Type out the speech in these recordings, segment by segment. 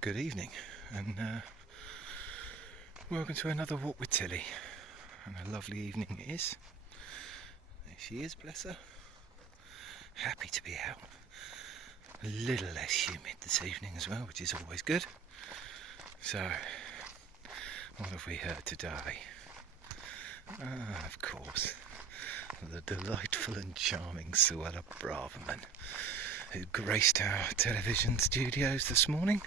Good evening, and welcome to another walk with Tilly. And a lovely evening it is. There she is, bless her. Happy to be out. A little less humid this evening as well, which is always good. So, what have we heard today? Of course, the delightful and charming Suella Braverman, who graced our television studios this morning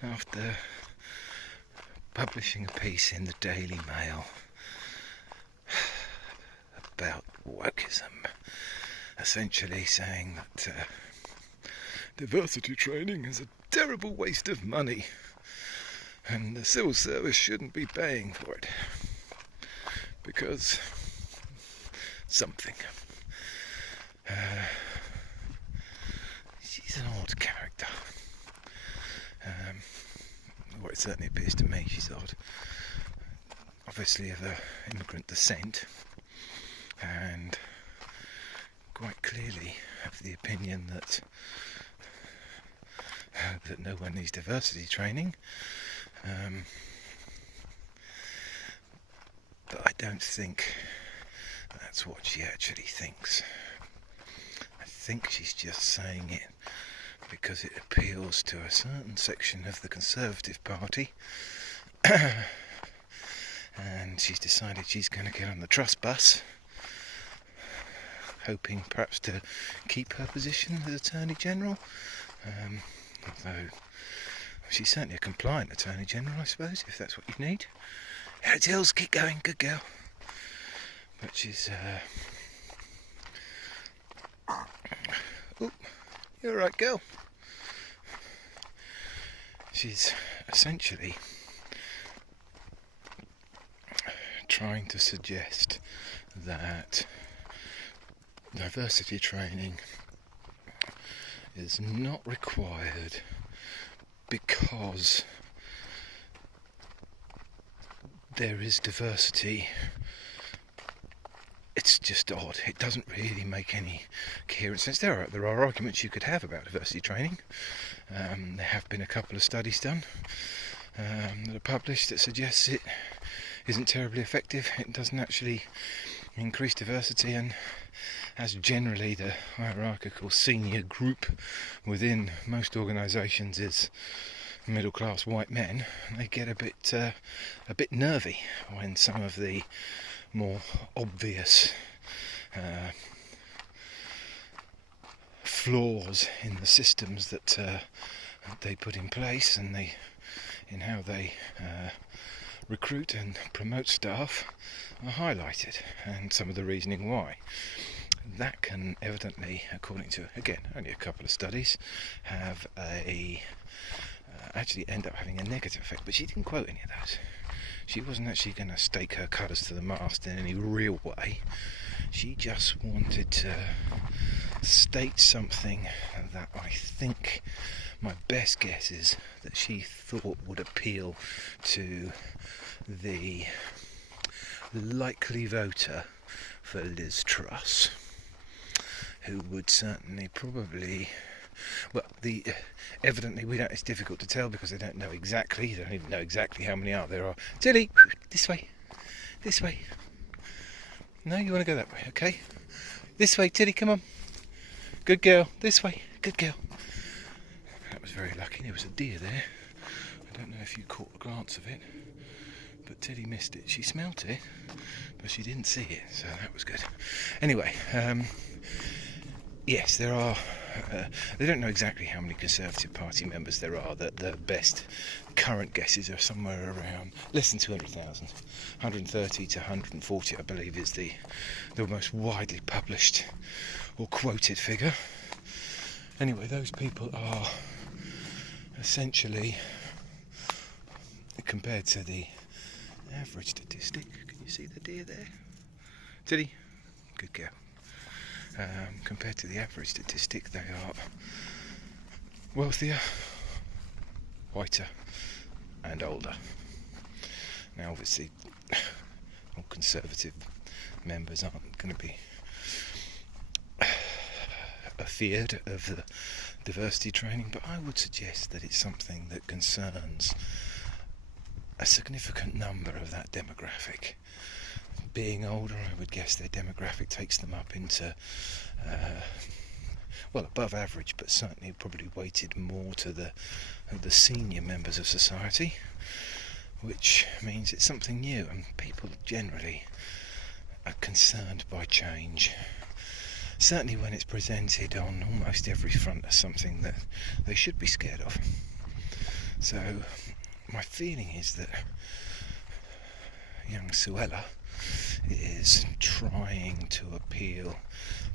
after publishing a piece in the Daily Mail about wokeism, essentially saying that diversity training is a terrible waste of money and the civil service shouldn't be paying for it because something. She's an odd character. Well, it certainly appears to me she's odd. Obviously of immigrant descent, and quite clearly of the opinion that no one needs diversity training. But I don't think that's what she actually thinks. I think she's just saying it because it appeals to a certain section of the Conservative Party, and she's decided she's going to get on the Truss bus, hoping perhaps to keep her position as Attorney General, although she's certainly a compliant Attorney General, I suppose, if that's what you need. Hills, keep going, good girl. But she's oh, you're alright, girl. She's essentially trying to suggest that diversity training is not required because there is diversity. It's just odd. It doesn't really make any coherent sense. There are arguments you could have about diversity training. There have been a couple of studies done that are published that suggests it isn't terribly effective. It doesn't actually increase diversity, and as generally the hierarchical senior group within most organisations is middle class white men, they get a bit nervy when some of the more obvious flaws in the systems that they put in place and in how they recruit and promote staff are highlighted, and some of the reasoning why. That can evidently, according to, again, only a couple of studies, have actually end up having a negative effect. But she didn't quote any of that. She wasn't actually going to stake her colours to the mast in any real way. She just wanted to state something that I think, my best guess is that she thought would appeal to the likely voter for Liz Truss, who would certainly probably, well, evidently it's difficult to tell because they don't know exactly. They don't even know exactly how many there are. Tilly, this way. No, you want to go that way, okay? This way, Tilly, come on. Good girl. This way, good girl. That was very lucky. There was a deer there. I don't know if you caught a glance of it, but Tilly missed it. She smelt it, but she didn't see it, so that was good. Anyway, yes, there are. They don't know exactly how many Conservative Party members there are. The best current guesses are somewhere around less than 200,000. 130 to 140, I believe, is the most widely published or quoted figure. Anyway, those people are essentially, compared to the average statistic, can you see the deer there? Tilly, good girl. Compared to the average statistic, they are wealthier, whiter, and older. Now, obviously, all Conservative members aren't going to be afeard of the diversity training, but I would suggest that it's something that concerns a significant number of that demographic. Being older, I would guess their demographic takes them up into, above average, but certainly probably weighted more to the senior members of society, which means it's something new, and people generally are concerned by change. Certainly when it's presented on almost every front as something that they should be scared of. So my feeling is that young Suella is trying to appeal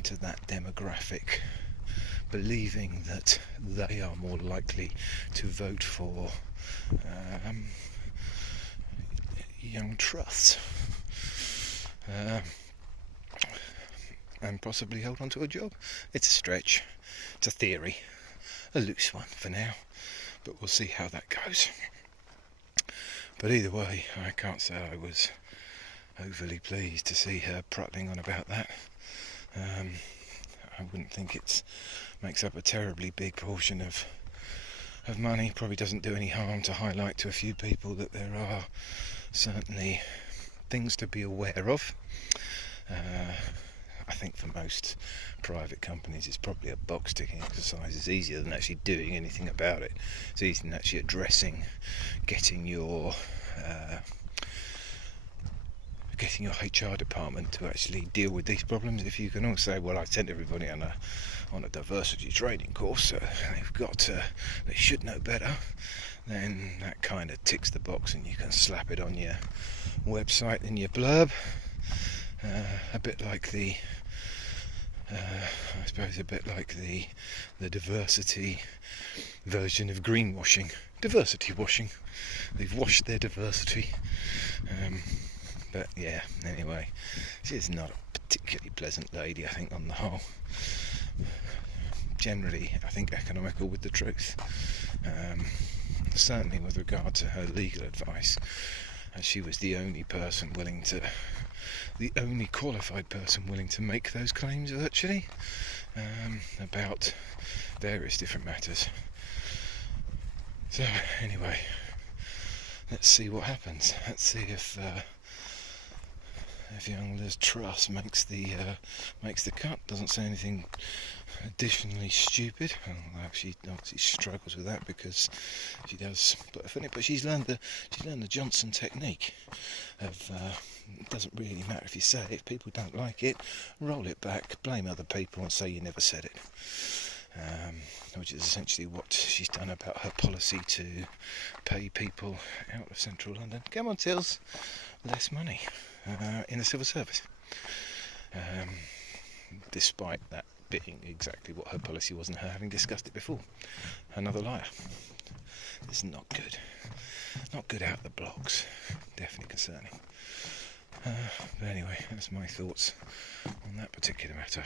to that demographic, believing that they are more likely to vote for young Truss and possibly hold on to a job. It's a stretch, it's a theory, a loose one for now, but we'll see how that goes. But either way, I can't say I was overly pleased to see her prattling on about that. I wouldn't think it makes up a terribly big portion of money. Probably doesn't do any harm to highlight to a few people that there are certainly things to be aware of. I think for most private companies it's probably a box ticking exercise. It's easier than actually doing anything about it. It's easier than actually addressing, getting your HR department to actually deal with these problems. If you can all say, well, I sent everybody on a diversity training course, so they should know better, then that kind of ticks the box and you can slap it on your website in your blurb. A bit like the diversity version of greenwashing, diversity washing. They've washed their diversity. But yeah, anyway, she's not a particularly pleasant lady, I think, on the whole. Generally, I think economical with the truth. Certainly with regard to her legal advice, as she was the only qualified person willing to make those claims virtually, about various different matters. So anyway, let's see what happens. Let's see if young Liz Truss makes the cut. Doesn't say anything additionally stupid. Well, she obviously struggles with that because she does put a foot in it. But she's learned the Johnson technique of it doesn't really matter if you say it. If people don't like it, roll it back, blame other people, and say you never said it. Which is essentially what she's done about her policy to pay people out of central London. Come on, Tills, less money in the civil service. Despite that being exactly what her policy was and her having discussed it before. Another liar. It's not good. Not good out of the blocks. Definitely concerning. But anyway, that's my thoughts on that particular matter.